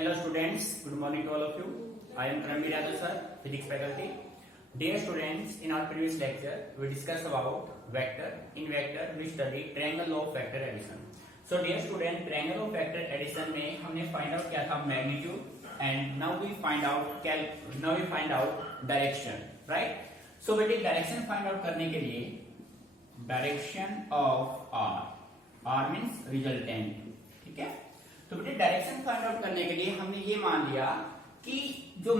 Hello students, good morning to all of you. I am Ranveer Yadav sir, physics faculty. Dear students, in our previous lecture we discussed about vector. In vector we study triangle of vector addition. So dear student, triangle of vector addition में हमने find out क्या था magnitude and now we find out direction, right? So बेटे direction find out करने के लिए direction of R means resultant, ठीक है? तो बेटे डायरेक्शन फाइंड आउट करने के लिए हमने ये मान लिया कि जो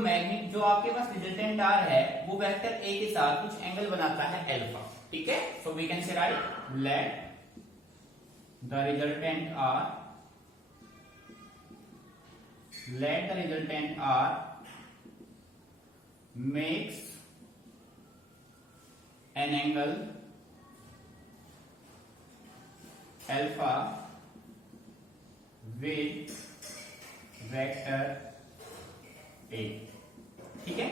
आपके पास रिजल्टेंट आर है वो वेक्टर ए के साथ कुछ एंगल बनाता है अल्फा, ठीक है? So we can say right let the resultant R makes an angle alpha with vector A, ठीक है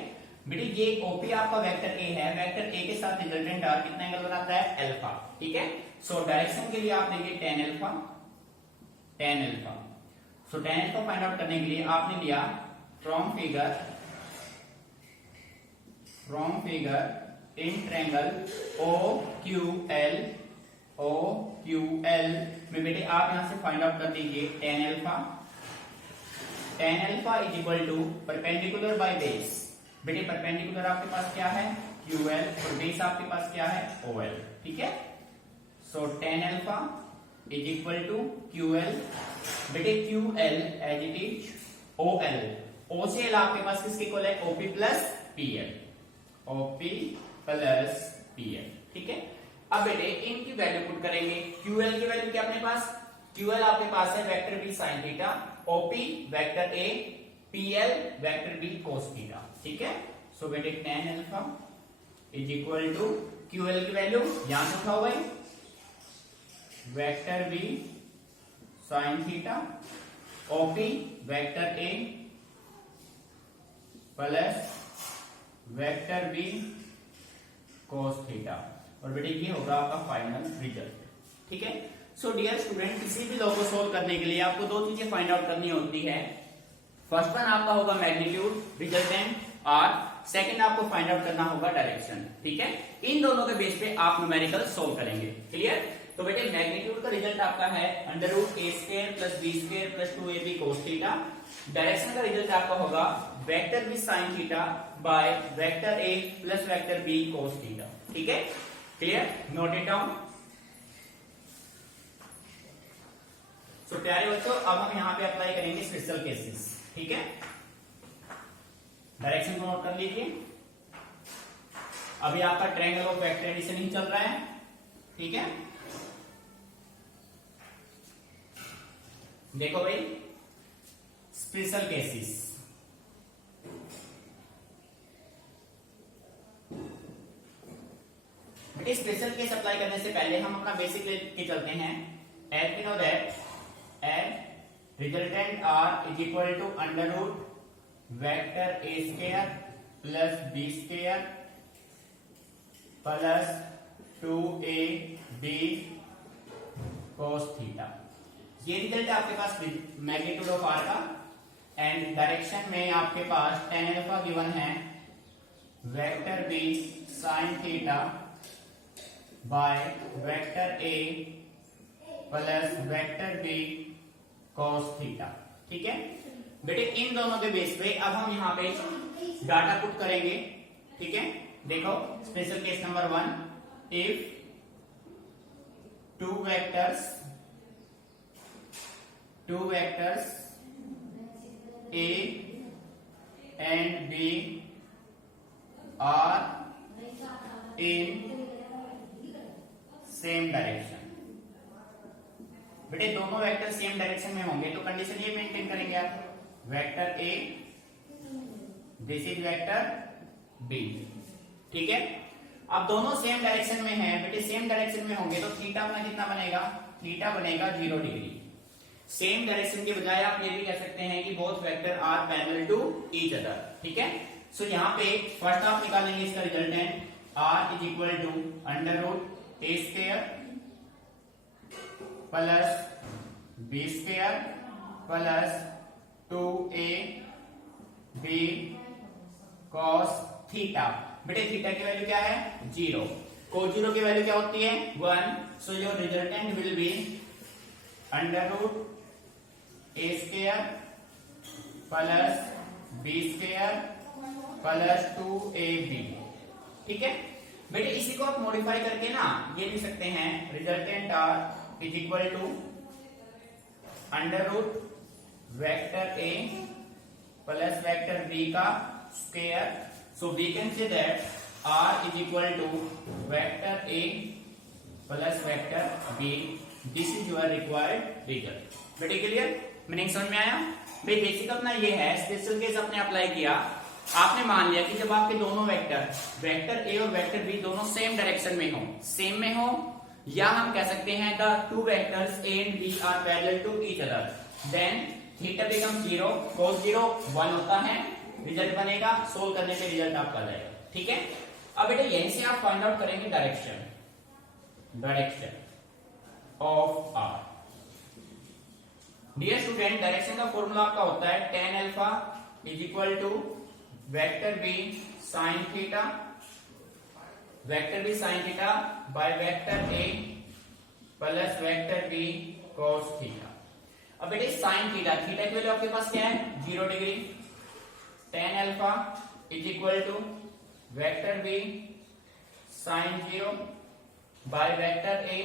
बेटे? ये ओपी आपका वेक्टर ए है, वेक्टर ए के साथ रिजल्टेंट आर कितना एंगल बनाता है अल्फा, ठीक है? सो डायरेक्शन के लिए आप देंगे tan अल्फा। सो tan अल्फा फाइंड आउट करने के लिए आपने लिया from figure in triangle OQL में बेटे आप यहां से फाइंड आउट कर दीजिए tan alpha is equal to perpendicular by base. बेटे परपेंडिकुलर आपके पास क्या है QL और बेस आपके पास क्या है OL, ठीक है? So tan alpha is equal to QL। बेटे QL as it is OL, O से L आपके पास किसके इक्वल है OP प्लस PL, ठीक है? अब बेटे इनकी वैल्यू पुट करेंगे। QL की वैल्यू क्या अपने पास? QL आपके पास है vector B sine theta, OP vector A, PL vector B cos theta, ठीक है? सो बेटे tan alpha is equal to QL की वैल्यू यहां से उठाओ भाई, vector B sine theta, OP vector A plus vector B cos theta, और बेटे ये होगा आपका फाइनल रिजल्ट, ठीक है? सो डियर स्टूडेंट, किसी भी लॉ को सोल्व करने के लिए आपको दो चीजें फाइंड आउट करनी होती है। फर्स्ट वन आपका होगा मैग्नीट्यूड रिजल्टेंट आर, सेकंड आपको फाइंड आउट करना होगा डायरेक्शन, ठीक है? इन दोनों के बेस पे आप न्यूमेरिकल सोल्व करेंगे, क्लियर? तो बेटे मैग्नीट्यूड का रिजल्ट आपका है √a² + b² + 2ab cos theta. Direction का रिजल्ट आपका होगा vector b sin theta by vector a plus vector b cos theta, ठीक है? Clear? Note it down. So प्यारे बच्चों, अब हम यहां पे अप्लाई करेंगे स्पेशल केसेस, ठीक है? डायरेक्शन को नोट कर लीजिए। अभी आपका ट्रायंगल ऑफ वेक्टर एडिशन ही चल रहा है, ठीक है? देखो भाई, special cases, special case apply करने से पहले हम अपना बेसिक लेके चलते हैं। As we know that as resultant R is equal to √ vector a² plus b² plus 2ab cos theta. ये रिजल्ट है आपके पास मैग्नीट्यूड ऑफ आर का, एंड डायरेक्शन में आपके पास tan अल्फा गिवन है vector b sin theta by vector A plus vector B cos theta, ठीक है? बेटे इन दोनों के बेस पे अब हम यहाँ पे डाटा पुट करेंगे, ठीक है? देखो special case number 1, if two vectors A and B are in same direction. बेटे दोनों वेक्टर सेम डायरेक्शन में होंगे तो कंडीशन ये मेंटेन करेंगे आप, vector A this is vector B, ठीक है? अब दोनों सेम डायरेक्शन में हैं, बेटे सेम डायरेक्शन में होंगे तो थीटा अपना कितना बनेगा? थीटा बनेगा 0 डिग्री। सेम डायरेक्शन के बजाय आप ये भी कह सकते हैं कि both vector are parallel to each other, ठीक है? सो यहाँ पे फर्स्ट आप निकालेंगे इसका resultant R is equal to √a² plus b² plus 2ab cos theta. बेटे थीटा की वैल्यू क्या है 0, cos 0 की वैल्यू क्या होती है 1, so your resultant will be under root A square plus B square plus 2ab। ठीक है बेटे, इसी को आप मॉडिफाई करके ना ये लिख सकते हैं resultant R is equal to under root vector A plus vector B का square. So we can say that R is equal to vector A plus vector B. This is your required result. बेटे clear, meaning समझ में आया? भाई basic अपना ये है, special case अपने अप्लाई किया। आपने मान लिया कि जब आपके दोनों वेक्टर ए और वेक्टर बी दोनों सेम डायरेक्शन में हो, या हम कह सकते हैं the two vectors A and B are parallel to each other, then theta become 0, cos 0 1 होता है, रिजल्ट बनेगा। सोल्व करने पे रिजल्ट आपका जाएगा। ठीक है, अब बेटा यहीं से आप फाइंड आउट करेंगे direction of R. Dear student, direction का फॉर्मूला आपका होता है tan alpha is equal to vector B sine theta by vector A plus vector B cos theta. अब बेटे साइन थीटा की वैल्यू आपके पास क्या है 0 degree. tan alpha is equal to vector B sine 0 by vector A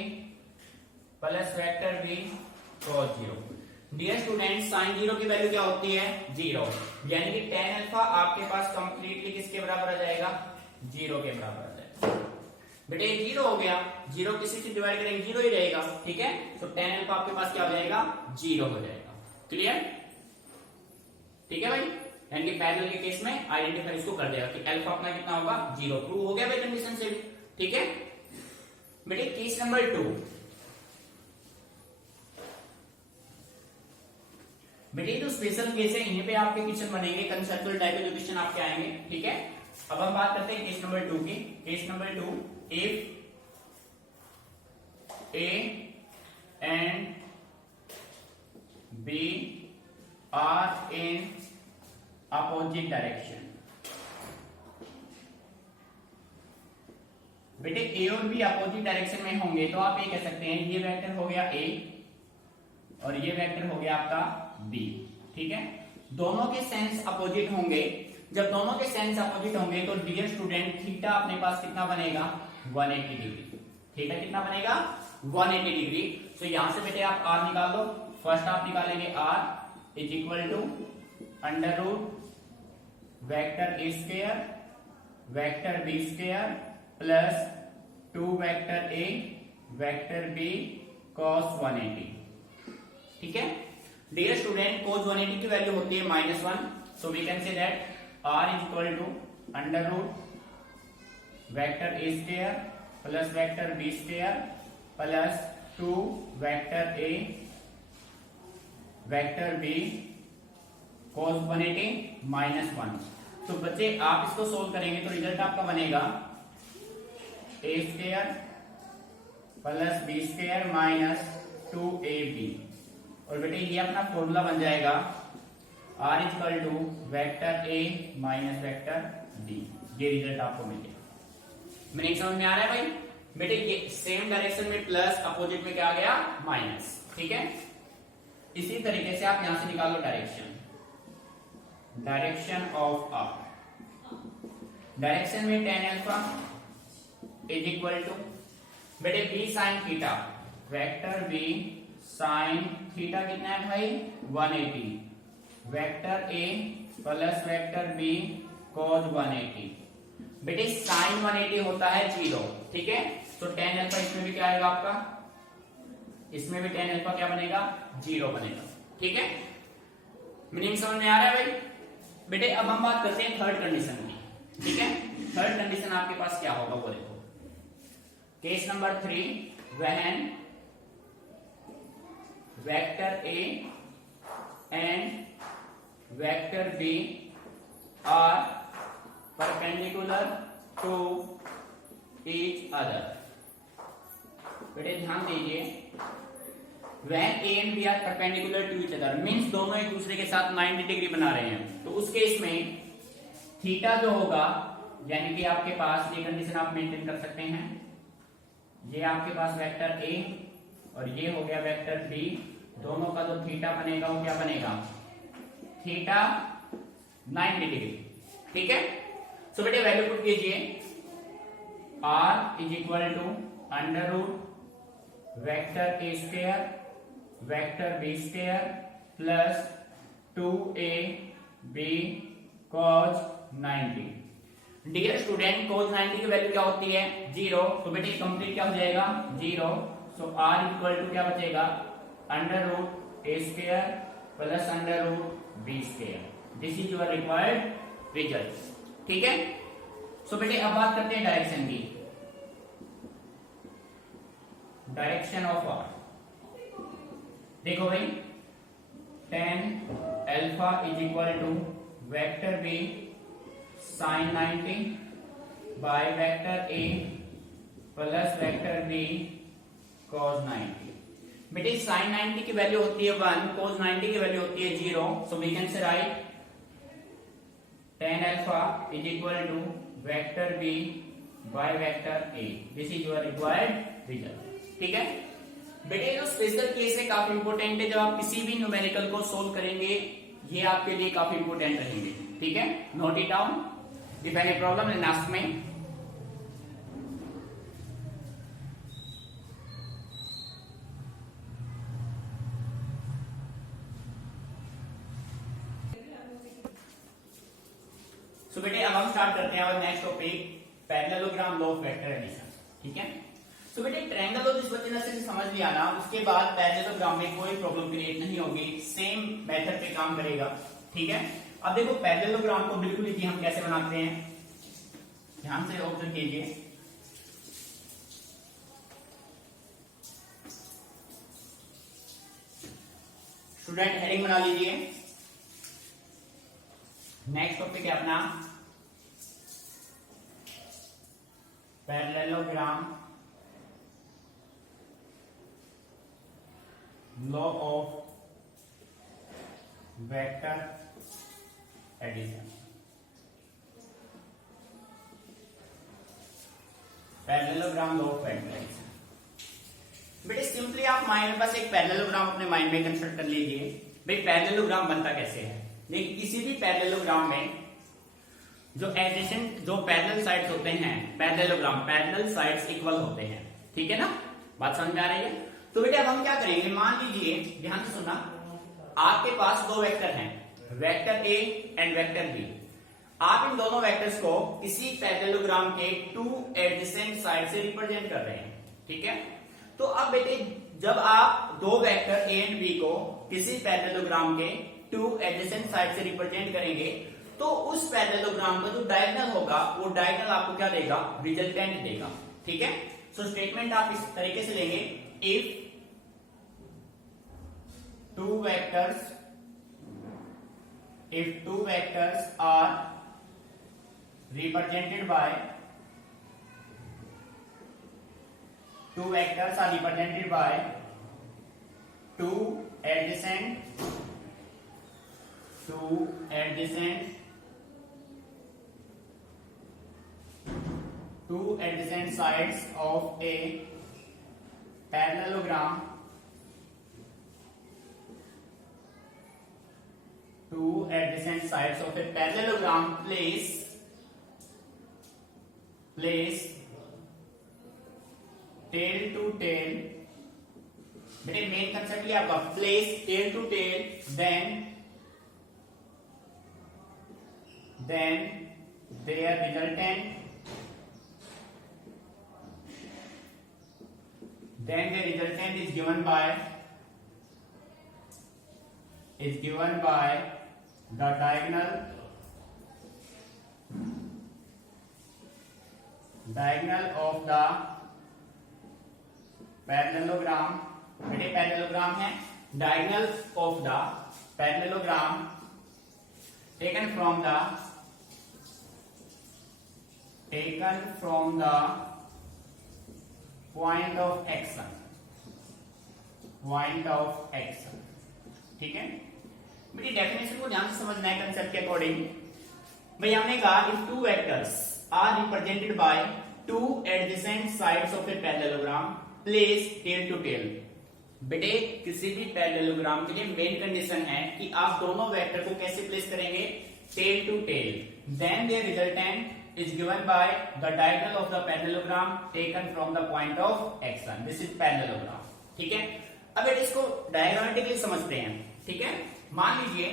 plus vector B cos 0। Dear student, sine 0 की value क्या होती है 0, यानी कि tan अल्फा आपके पास कंप्लीटली किसके बराबर आ जाएगा 0 के बराबर आ जाएगा। बेटे 0 हो गया, 0 किसी से डिवाइड करेंगे 0 ही रहेगा। ठीक है, तो tan अल्फा आपके पास क्या हो जाएगा 0 हो जाएगा। क्लियर? ठीक है भाई, यानी कि पैरेलल के केस में आइडेंटिफाई इसको कर देगा कि अल्फा अपना कितना होगा 0। प्रूव हो गया भाई कंडीशन से भी। ठीक है बेटे, केस नंबर 2। बेटे तो स्पेशल केस है, इन्हीं पे आपके क्वेश्चन बनेंगे, कंसेप्चुअल टाइप के क्वेश्चन आपके आएंगे। ठीक है, अब हम बात करते हैं केस नंबर 2 की। Case number 2, if A and B are in opposite direction. बेटे ए और बी अपोजिट डायरेक्शन में होंगे तो आप ये कह सकते हैं ये वेक्टर हो गया ए और ये वेक्टर हो गया आपका बी। ठीक है, दोनों के सेंस अपोजिट होंगे। जब दोनों के सेंस अपोजिट होंगे तो डियर स्टूडेंट थीटा अपने पास कितना बनेगा 180 डिग्री। थीटा कितना बनेगा 180 डिग्री। तो यहां से बेटे आप आर निकाल दो। फर्स्ट आप निकालेंगे R is equal to under root vector A square vector B square plus 2 vector A vector B cos 180। ठीक है डियर स्टूडेंट, cos 180 की वैल्यू होती है -1, so we can say that r is equal to under root vector A square plus vector B square plus 2 vector A vector B cos 180 -1। तो बच्चे आप इसको solve करेंगे तो रिजल्ट आपका बनेगा A square plus B square minus 2ab। और बेटे ये अपना फॉर्मूला बन जाएगा r equal to vector A minus vector B. ये रिजल्ट आपको मिल गया। मीनिंग समझ में आ रहा है भाई? बेटे ये सेम डायरेक्शन में प्लस, अपोजिट में क्या आ गया माइनस। ठीक है, इसी तरीके से आप यहां से निकालो डायरेक्शन ऑफ आर। डायरेक्शन में tan alpha is equal to बेटे B sine theta vector B sine theta कितना है भाई 180 vector A plus vector B cos 180। बेटे साइन 180 होता है 0। ठीक है, तो tan अल्फा इसमें भी क्या आएगा आपका, इसमें भी tan अल्फा क्या बनेगा 0 बनेगा। ठीक है, मीनिंग समझ में आ रहा है भाई? बेटे अब हम बात करते हैं थर्ड कंडीशन की। ठीक है, थर्ड कंडीशन आपके पास क्या होगा वो देखो। Case number 3, when vector A and vector B are perpendicular to each other. बेटे ध्यान दीजिए, when a and b are perpendicular to each other means दोनों एक दूसरे के साथ 90 डिग्री बना रहे हैं, तो उस केस में थीटा जो होगा, यानी कि आपके पास ये कंडीशन आप मेंटेन कर सकते हैं, ये आपके पास वेक्टर a और ये हो गया वेक्टर b, दोनों का जो थीटा बनेगा वो क्या बनेगा, थीटा 90 डिग्री। ठीक है, सो बेटे वैल्यू पुट कीजिए, r is equal to under root vector a square vector b square plus 2ab cos 90। Dear student, cos 90 की वैल्यू क्या होती है, 0, तो बेटे कंप्लीट क्या हो जाएगा, 0, सो r इक्वल टू क्या बचेगा, under root a square plus under root b square. This is your required result. ठीक है, सो बेटे अब बात करते हैं डायरेक्शन की, डायरेक्शन ऑफ r। देखो भाई, tan alpha is equal to vector b sin 90 by vector a plus vector b cos 90। बेटे sin 90 की वैल्यू होती है 1, cos 90 की वैल्यू होती है 0, so we can say right tan alpha is equal to vector b by vector a। This is your required result. ठीक है बेटे, जो स्पेशल केस है काफी इंपोर्टेंट है, जब आप किसी भी न्यूमेरिकल को सोल्व करेंगे ये आपके लिए काफी इंपोर्टेंट रहेंगे। ठीक है, note it down, if any problem then ask me. So बेटे अब हम स्टार्ट करते हैं next topic, parallelogram law of vector addition. ठीक है, तो बेटे ट्रायंगल और जिस बच्चे ने समझ लिया ना, उसके बाद पैरेललोग्राम में कोई प्रॉब्लम क्रिएट नहीं होगी, सेम मेथड पे काम करेगा। ठीक है, अब देखो पैरेललोग्राम को बिल्कुल इजी हम कैसे बनाते हैं, ध्यान से ऑब्जर्व कीजिए। स्टूडेंट हेडिंग बना लीजिए, नेक्स्ट टॉपिक है अपना parallelogram law of vector addition. Parallelogram law of vector addition. बेटे सिंपली आप माइंड में बस एक पैरेललोग्राम अपने माइंड में कंस्ट्रक्ट कर लीजिए। भाई पैरेललोग्राम बनता कैसे है, देखिए किसी भी पैरेललोग्राम में जो एडजेसेंट जो पैरेलल साइड्स होते हैं, पैरेललोग्राम पैरेलल साइड्स इक्वल होते हैं। ठीक है ना, बात समझ में आ रही है। तो बेटे अब हम क्या करेंगे, मान लीजिए, ध्यान से सुनना, आपके पास दो वेक्टर हैं, vector A and vector B. आप इन दोनों वेक्टर्स को किसी पैरेललोग्राम के टू एडजेसेंट साइड से रिप्रेजेंट कर रहे हैं। ठीक है, तो अब बेटे जब आप दो वेक्टर ए एंड बी को किसी पैरेललोग्राम के टू एडजेसेंट साइड से रिप्रेजेंट करेंगे, तो उस पैरेललोग्राम का जो डायगोनल होगा वो डायगोनल आपको क्या देगा, रिजल्टेंट देगा। ठीक है, सो स्टेटमेंट आप इस तरीके से लेंगे, if two vectors are represented by two adjacent sides of a parallelogram, two adjacent sides of a parallelogram, place tail to tail, मेरे मेन कंसेप्ट लिया आपका, place tail to tail, then their resultant is given by the diagonal of the parallelogram। बेटे parallelogram है, diagonal of the parallelogram taken from the point of action point of action. ठीक है, मेरी definition को ध्यान से समझना है कंसेप्ट के अकॉर्डिंग। भाई हमने कहा if two vectors are represented by two adjacent sides of a parallelogram place tail to tail. बेटे किसी भी पैरेललोग्राम के लिए मेन कंडीशन है कि आप दोनों वेक्टर को कैसे प्लेस करेंगे, tail to tail, then their resultant is given by the diagonal of the parallelogram taken from the point of action. This is parallelogram. ठीक है, अब बेटे इसको डायग्रामेटिकली समझते हैं। ठीक है, मान लीजिए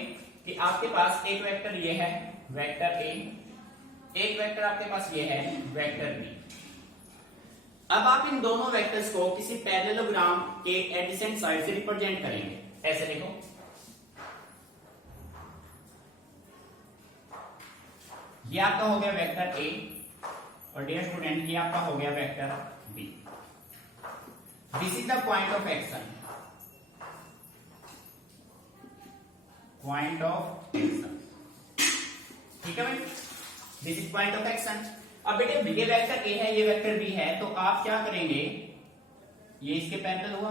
कि आपके पास एक वेक्टर ये है वेक्टर ए, एक वेक्टर आपके पास ये है वेक्टर बी। अब आप इन दोनों वेक्टर्स को किसी पैरेललोग्राम के एडजेसेंट साइड से रिप्रेजेंट करेंगे। ऐसे देखो, ये आपका हो गया वेक्टर ए और डियर स्टूडेंट ये आपका हो गया vector B. This is the point of action, point of action. ठीक है भाई, this is point of action. अब बेटे ये वेक्टर ए है, ये वेक्टर बी है, तो आप क्या करेंगे, ये इसके पैरेलल हुआ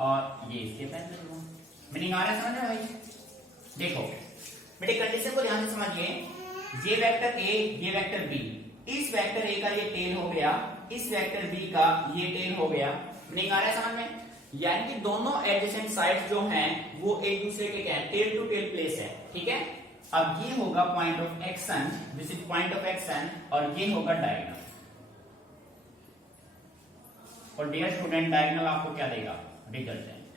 और ये इसके पैरेलल हुआ। मीनिंग आ रहा है समझ में भाई? देखो बेटे कंडीशन को ध्यान से समझिए, ये वेक्टर ए ये वेक्टर बी, इस वेक्टर ए का ये टेल हो गया, इस वेक्टर बी का ये टेल हो गया। मीनिंग आ रहा है समझ में? यानी कि दोनों एडजेसेंट साइड्स जो हैं वो एक दूसरे के क्या है, टेल टू टेल प्लेस है। ठीक है, अब ये होगा point of action, this is point of action, और ये होगा डायगोनल। और डियर स्टूडेंट डायगोनल आपको क्या देगा, रिजल्टेंट।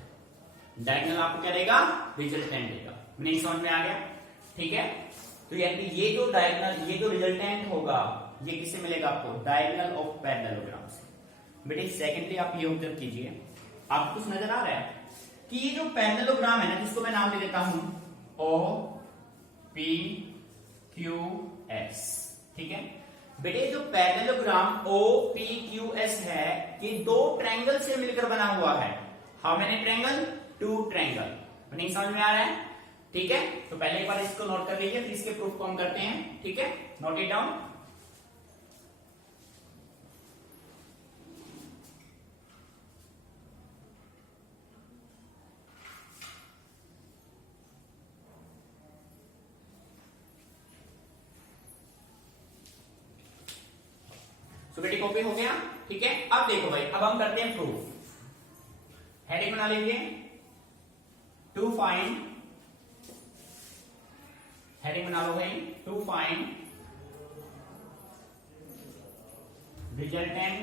डायगोनल आपको क्या देगा, रिजल्टेंट देगा। नहीं समझ में आ गया? ठीक है, तो यानी ये जो डायगोनल, ये जो रिजल्टेंट होगा ये किससे मिलेगा आपको, डायगोनल ऑफ पैरेललोग्राम से। बेटे सेकेंडली आप ये ऑब्जर्व कीजिए, आपको कुछ नजर आ रहा है कि ये जो पैरेललोग्राम है ना, जिसको मैं नाम दे देता हूं ओ पी क्यू एस। ठीक है बेटे, जो parallelogram O P Q S है ये दो ट्रायंगल से मिलकर बना हुआ है। How many triangle, two triangle. नहीं समझ में आ रहा है? ठीक है, तो पहले एक बार इसको नोट कर लीजिए, फिर इसके प्रूफ को हम करते हैं। ठीक है, नोट इट डाउन। तो बेटी कॉपी हो गया। ठीक है, अब देखो भाई, अब हम करते हैं प्रूफ। हेडिंग बना लीजिए, टू फाइंड, हेडिंग बना लो भाई, to find resultant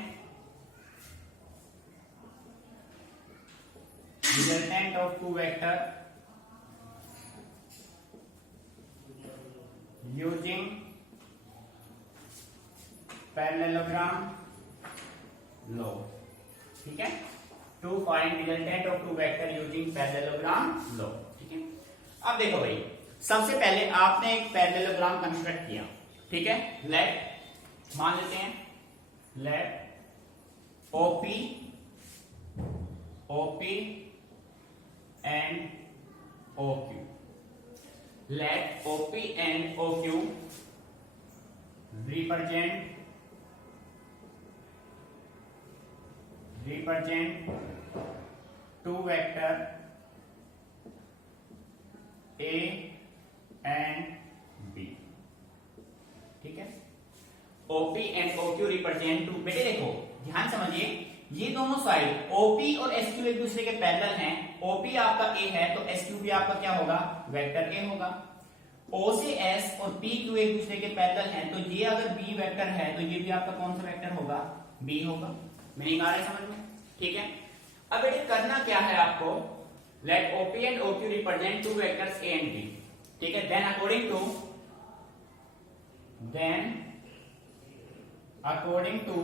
of two vector using parallelogram law. ठीक है, to find resultant of two vector using parallelogram law. ठीक है, अब देखो भाई, सबसे पहले आपने एक पैरेललोग्राम कंस्ट्रक्ट किया। ठीक है, लेट मान लेते हैं, let OP and OQ, let OP and OQ represent two vector A and B। ठीक है, OP and OQ represent two. बेटे देखो ध्यान समझिए, ये दोनों साइड OP और SQ एक दूसरे के पैरेलल हैं। OP आपका A है तो SQ भी आपका क्या होगा, वेक्टर A होगा। O से S और PQ एक दूसरे के पैरेलल हैं, तो ये अगर B वेक्टर है तो ये भी आपका कौन सा वेक्टर होगा, B होगा। मीनिंग आ रहा है समझ में? ठीक है, अब बेटे करना क्या है आपको, let OP and OQ represent two vectors A and B। ठीक है, then according to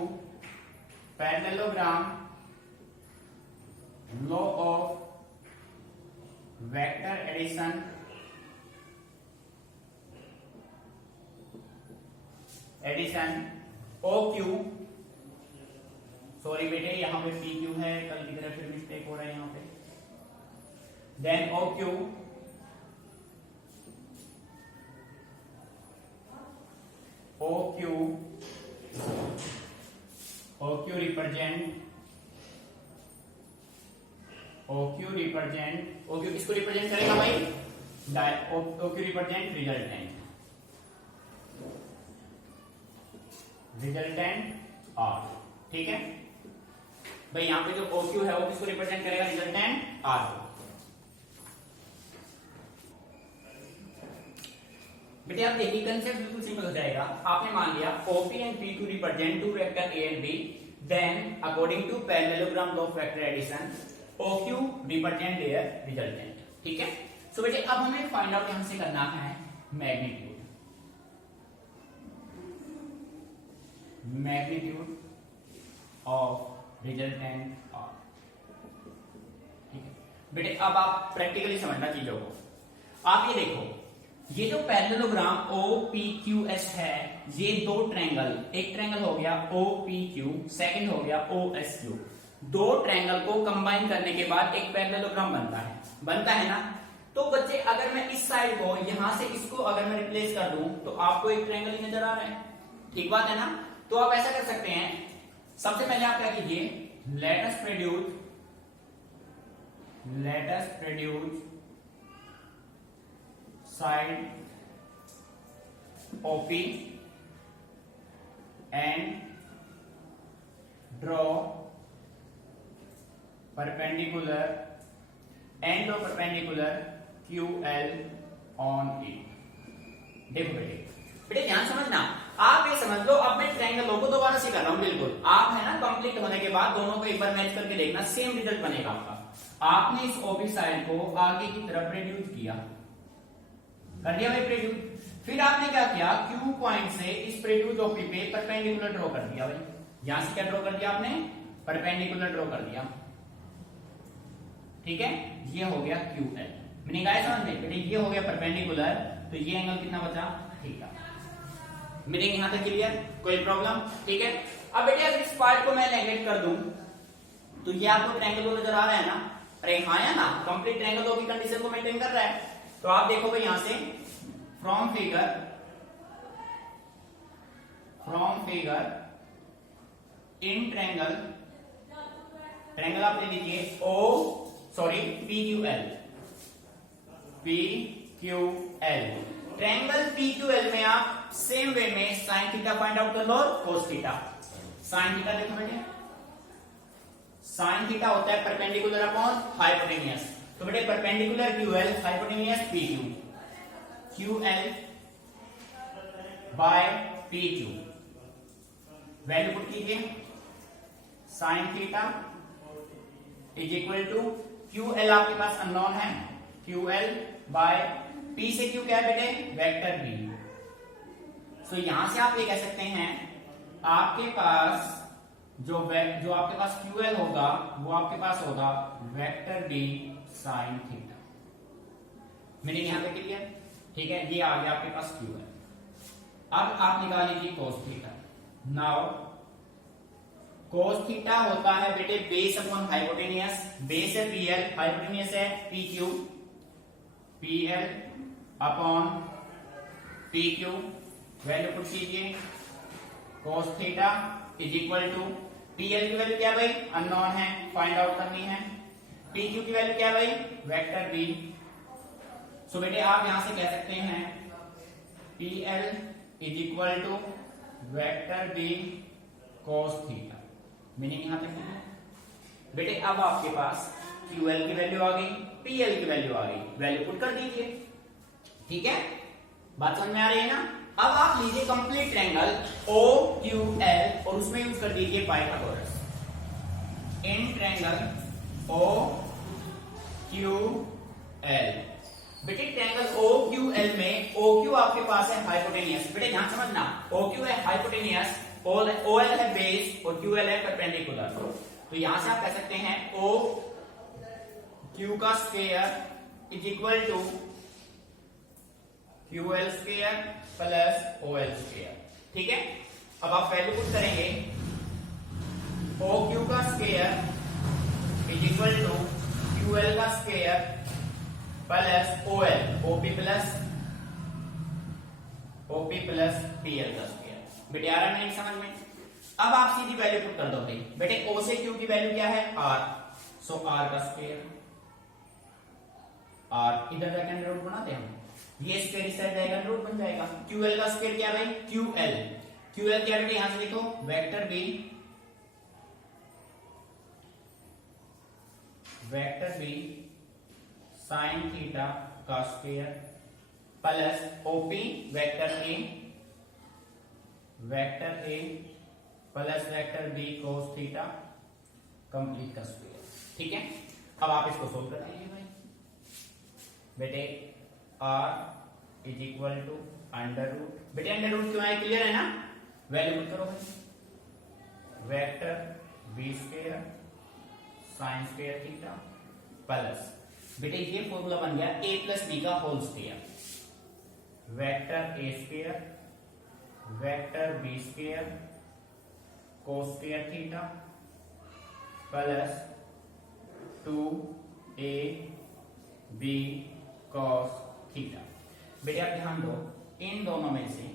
parallelogram law of vector addition OQ, sorry बेटे यहां पे PQ है, कल की तरह फिर मिस्टेक हो रहा है यहां पे। Then OQ represent OQ represent, OQ किसको रिप्रेजेंट करेगा भाई? OQ रिप्रेजेंट रिजल्टेंट R, ठीक है भाई। यहाँ पे जो OQ है वो किसको रिप्रेजेंट करेगा? रिजल्टेंट R को। बेटे आप देखिए कंसेप्ट बिल्कुल सिंपल हो जाएगा। आपने मान लिया OP and PQ represent two vector A and B, then according to parallelogram law of vector addition OQ represent their resultant, ठीक है। सो बेटे अब हमें फाइंड आउट यहां से करना है मैग्नीट्यूड ऑफ रिजल्टेंट R, ठीक है बेटे। अब आप प्रैक्टिकली समझना चीजों को। आप ये देखो, ये जो पैरेललोग्राम OPQS है, ये दो ट्रायंगल, एक ट्रायंगल हो गया OPQ, सेकंड हो गया OSQ। दो ट्रायंगल को कंबाइन करने के बाद एक पैरेललोग्राम बनता है ना। तो बच्चे अगर मैं इस साइड को यहां से इसको अगर मैं रिप्लेस कर दूं तो आपको एक ट्रायंगल ही नजर आ रहा है, ठीक बात है ना। तो आप ऐसा कर सकते हैं, सबसे पहले आप क्या कीजिए, let us produce side OP and draw perpendicular QL on it। देखो बेटे ध्यान समझना, आप ये समझ लो, अब मैं ट्रायंगल को दोबारा से कर रहा हूं, बिल्कुल आप है ना कंप्लीट होने के बाद दोनों को एक बार मैच करके देखना, सेम रिजल्ट बनेगा आपका। आपने इस OP साइड को आगे की तरफ प्रोड्यूस किया, कर दिया भाई प्रोड्यूस। फिर आपने क्या किया, Q पॉइंट से इस प्रोड्यूस OP पे परपेंडिकुलर ड्रॉ कर दिया भाई। यहां से क्या ड्रॉ कर दिया आपने? परपेंडिकुलर ड्रॉ कर दिया, ठीक है। ये हो गया QL, मीनिंग आया समझ में बेटे? ये हो गया परपेंडिकुलर, तो ये एंगल कितना बचा? थीटा। मीनिंग यहां तक क्लियर? कोई प्रॉब्लम? ठीक है। अब बेटे अगर इस पार्ट को मैं नेगेट कर दूं तो ये आपको ट्रायंगल नजर आ रहा है ना? अरे हाँ या ना, कंप्लीट ट्रायंगल की कंडीशन को मेंटेन कर रहा है। तो आप देखो भाई यहां से फ्रॉम फिगर इन ट्रायंगल आप ले लीजिए PQL। ट्रायंगल PQL में आप सेम वे में साइन थीटा फाइंड आउट कर लो और कोस थीटा। साइन थीटा देखो बेटे, साइन थीटा होता है परपेंडिकुलर अपॉन हाइपोटेन्यूज। तो बेटे perpendicular QL, hypotenuse PQ, QL by PQ। Value put कीजिए, sine theta is equal to QL आपके पास अननोन है, QL बाय P से Q क्या है बेटे? Vector B। सो यहां से आप ये कह सकते हैं आपके पास जो आपके पास QL होगा वो आपके पास होगा vector B sine theta. Meaning यहां पे क्लियर? ठीक है, ये आ गया आपके पास QL। अब आप निकाल लीजिए cos theta. Now cos theta होता है बेटे बेस अपॉन हाइपोटेनियस। बेस है PL, हाइपोटेनियस है PQ, PL upon PQ। Value put कीजिए, cos theta is equal to PL की वैल्यू क्या भाई? अननोन है, फाइंड आउट करनी है। PQ की वैल्यू क्या भाई? Vector B। सो बेटे आप यहां से कह सकते हैं PL is equal to vector B cos theta. Meaning यहां तक बेटे अब आपके पास QL की वैल्यू आ गई, PL की वैल्यू आ गई, वैल्यू पुट कर दीजिए। ठीक है, बात समझ में आ रही है ना? अब आप लीजिए कंप्लीट ट्रायंगल OQL और उसमें यूज कर दीजिए पाइथागोरस। इन ट्रायंगल OQL बेटे ट्रायंगल OQL में OQ आपके पास है हाइपोटेनियस। बेटे ध्यान समझना, OQ है हाइपोटेनियस, OL है बेस और QL है परपेंडिकुलर। तो यहां से आप कह सकते हैं OQ का square is equal to QL square plus OL square. ठीक है, अब आप वैल्यू पुट करेंगे, OQ का square is equal to QL का square plus OL, OP plus PL का स्क्वायर। बेटे आ रहा है समझ में? अब आप सीधी वैल्यू पुट कर दो भाई। बेटे O से Q की वैल्यू क्या है? R, सो आर का स्क्वायर, और इधर जाके अंडर रूट बनाते हैं हम, ये स्क्वायर इस साइड जाएगा अंडर रूट बन जाएगा। QL का स्क्वायर क्या भाई, QL, QL क्या बेटे यहां से लिखो vector B, vector B sine theta का square plus OP vector A, vector A plus vector B cos theta complete का स्क्वायर। ठीक है, अब आप इसको सोल्व कर दीजिए भाई बेटे, r is equal to under root, बेटे अंडर रूट क्यों है, क्लियर है ना, वैल्यू पुट करो भाई, vector B square sine square theta plus, बेटे ये फॉर्मूला बन गया a प्लस बी का whole square, vector A square vector B square cos square theta plus 2ab cos theta. बेटे आप ध्यान दो, इन दोनों में से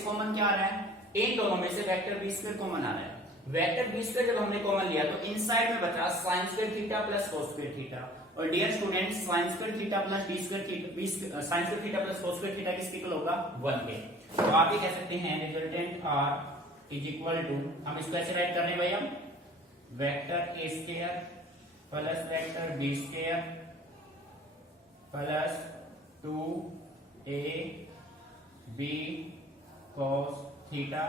कॉमन क्या आ रहा है, इन दोनों में से वेक्टर बी स्क्वायर कॉमन आ रहा है। वेक्टर बी स्क्वायर जब हमने कॉमन लिया तो इनसाइड में बचा sine square theta plus cos square theta, और dear student sine square theta plus B square theta, sine square theta plus cos square theta किसके इक्वल होगा, 1 के। तो आप ये कह सकते हैं resultant r is equal to, हम इसको ऐसे राइट कर रहे हैं भाई, हम vector A square plus vector B square plus 2ab cos theta,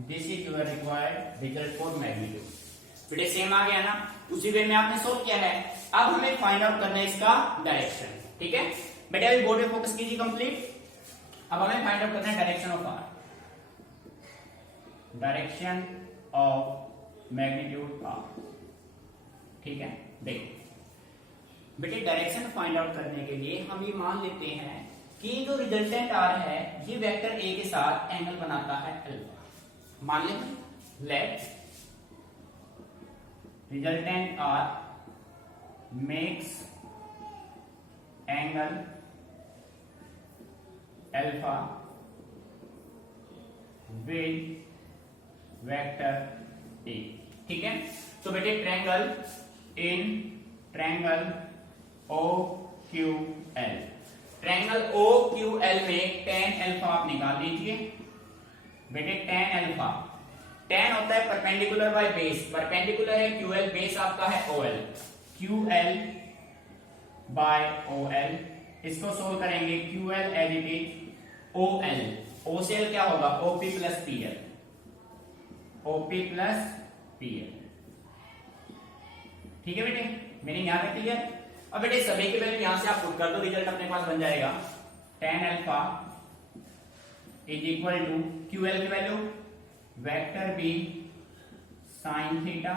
this is your required result for magnitude. बेटे सेम आ गया ना, उसी वे में आपने सोल्व किया है। अब हमें फाइंड आउट करना है इसका डायरेक्शन। ठीक है बेटे, अभी बोर्ड पे फोकस कीजिए कंप्लीट। अब हमें फाइंड आउट करना है direction of R, direction of magnitude R. ठीक है, देखो बेटे डायरेक्शन फाइंड आउट करने के लिए हम ये मान लेते हैं कि जो रिजल्टेंट आर है ये वेक्टर ए के साथ एंगल बनाता है अल्फा। मान लेते let resultant R makes angle alpha with vector A. ठीक है, तो बेटे triangle in triangle OQL, triangle OQL में tan अल्फा आप निकाल लीजिए बेटे। tan अल्फा, tan होता है परपेंडिकुलर बाय बेस, परपेंडिकुलर है QL, बेस आपका है OL, QL बाय OL। इसको सोल्व करेंगे QL as it is OL, O से L क्या होगा OP plus PL, OP plus PL। ठीक है बेटे, मीनिंग यहां तक क्लियर। अब बेटे सभी के वैल्यू यहां से आप पुट कर दो, रिजल्ट अपने पास बन जाएगा tan alpha is equal to QL की value vector B sine theta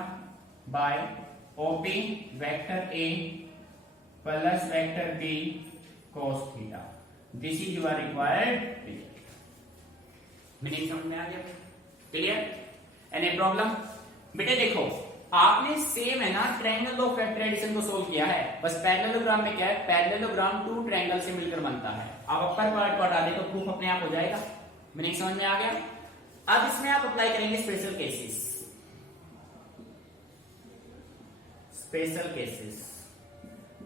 by OP vector A plus vector B cos theta, this is your required result. Meaning समझ में आ गया, क्लियर? Any problem? बेटे देखो आपने सेम है ना ट्रायंगल ऑफ वेक्टर एडिशन को सोल्व किया है, बस पैरेललोग्राम में क्या है, पैरेललोग्राम टू ट्रायंगल से मिलकर बनता है। आप अपर पार्ट को हटा दे तो प्रूफ अपने आप हो जाएगा। मीनिंग समझ में आ गया? अब इसमें आप अप्लाई करेंगे स्पेशल केसेस, स्पेशल केसेस।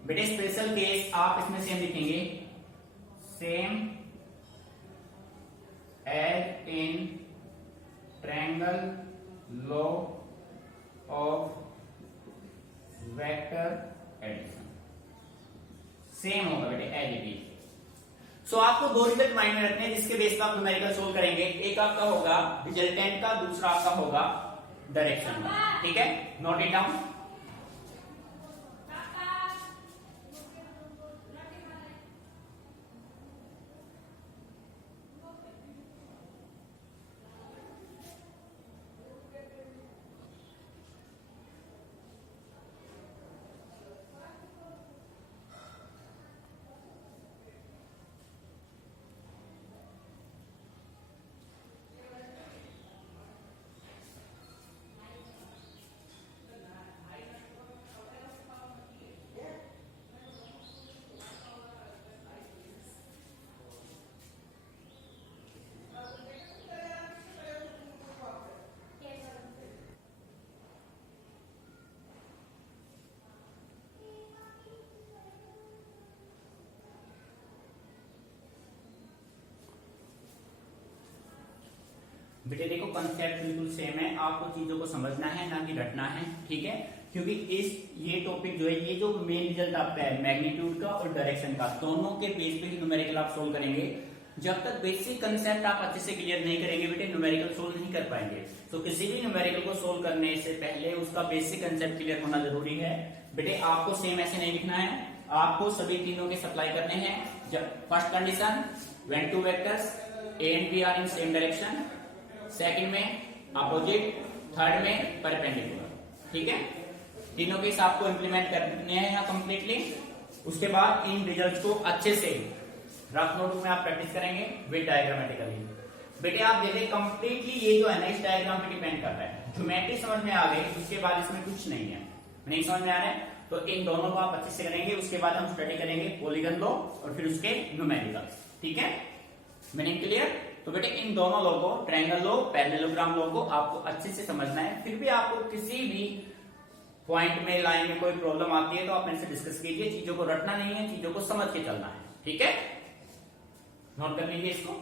बेटे स्पेशल केस आप इसमें सेम लिखेंगे, same as in triangle law of vector addition, same होगा बेटे एज इट इज। सो आपको दो रिजल्ट माइंड में रखने हैं जिसके बेस पर आप न्यूमेरिकल सोल्व करेंगे। एक आपका होगा रिजल्टेंट का, दूसरा आपका होगा डायरेक्शन का। ठीक है, नोट इट डाउन। बेटे देखो कंसेप्ट बिल्कुल सेम है, आपको चीजों को समझना है ना कि रटना है, ठीक है। क्योंकि ये टॉपिक जो है, ये जो मेन रिजल्ट आपका है मैग्नीट्यूड का और डायरेक्शन का, दोनों के बेस पे ही न्यूमेरिकल आप सोल्व करेंगे। जब तक बेसिक कंसेप्ट आप अच्छे से क्लियर नहीं करेंगे बेटे, न्यूमेरिकल सोल्व नहीं कर पाएंगे। तो किसी भी न्यूमेरिकल को सोल्व करने से पहले उसका बेसिक कंसेप्ट क्लियर होना जरूरी है। बेटे आपको सेम ऐसे नहीं लिखना है, आपको सभी तीनों के सप्लाई करने हैं। First condition, when two vectors A and B are in same direction, second में अपोजिट, थर्ड में परपेंडिकुलर, ठीक है। तीनों के हिसाब को इंप्लीमेंट करने हैं यहाँ कंप्लीटली। उसके बाद इन रिजल्ट्स को अच्छे से रफ नोटबुक में आप प्रैक्टिस करेंगे विद डायग्रामेटिकली। बेटे आप देखें कंप्लीटली ये जो है ना इस डायग्राम पे डिपेंड कर रहा है। ज्योमेट्री समझ में आ गई, उसके बाद इसमें कुछ नहीं है, नहीं समझ में आ रहा है तो इन दोनों को आप अच्छे से करेंगे। उसके बाद हम स्टडी करेंगे पॉलीगन लॉ और फिर उसके न्यूमेरिकल, ठीक है। Meaning clear? तो बेटे इन दोनों लॉ को, ट्रायंगल लॉ, पैरेललोग्राम लॉ को आपको अच्छे से समझना है। फिर भी आपको किसी भी पॉइंट में, लाइन में कोई प्रॉब्लम आती है तो आप मेरे से डिस्कस कीजिए। चीजों को रटना नहीं है, चीजों को समझ के चलना है, ठीक है। नोट कर लीजिए इसको।